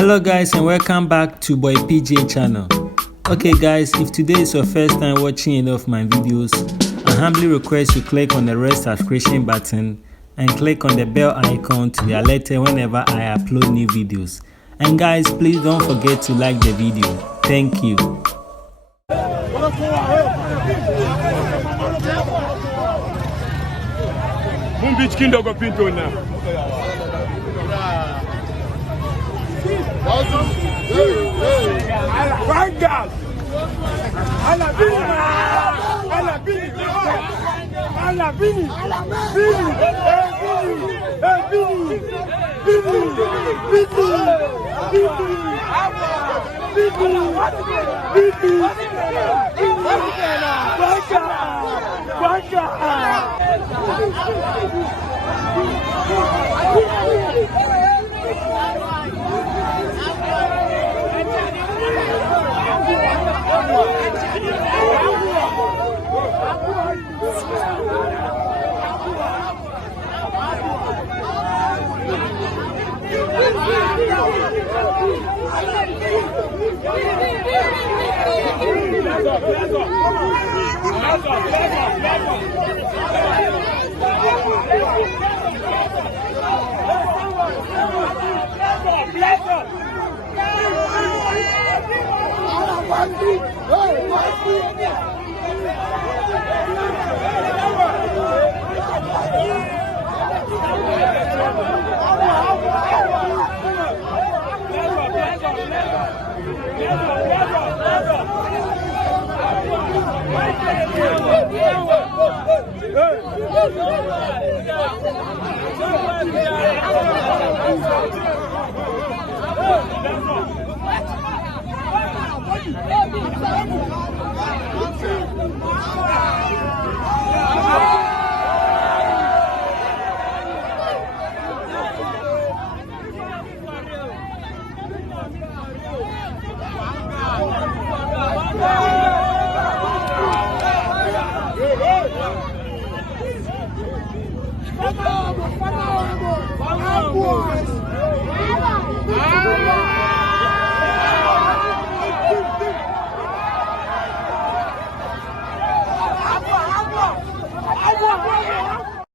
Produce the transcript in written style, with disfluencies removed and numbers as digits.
Hello guys and welcome back to Boy PJ channel. Okay guys, if today is your first time watching any of my videos, I humbly request you click on the red subscription button and click on the bell icon to be alerted whenever I upload new videos. And guys, please don't forget to like the video. Thank you. Hey!